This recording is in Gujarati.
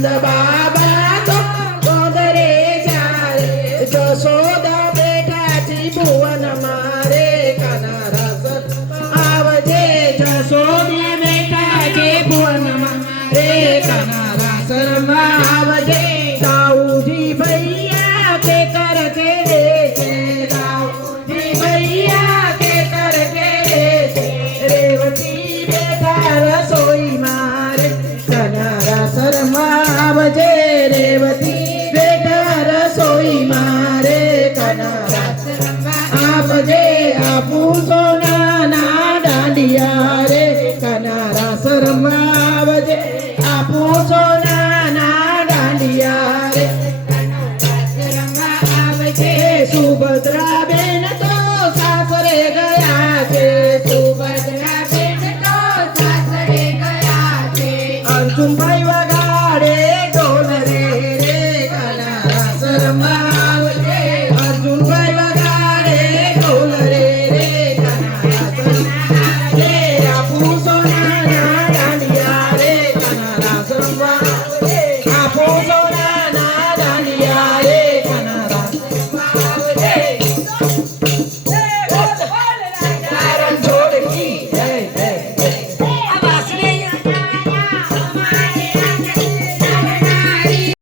નંદ બાબા તો ગોદરે ચારે જશોદા બેઠા છી ભુવન મારે કાના રસ આવજે જશોદા બેઠા છે ભુવન મારે કાના રસ આવજે દાઉજી ભૈયા કે કર કે રે છે દાઉજી ભૈયા કે કર કે રે છે રેવતી બેઠા રસોઈ મારે કાના રસ આવજે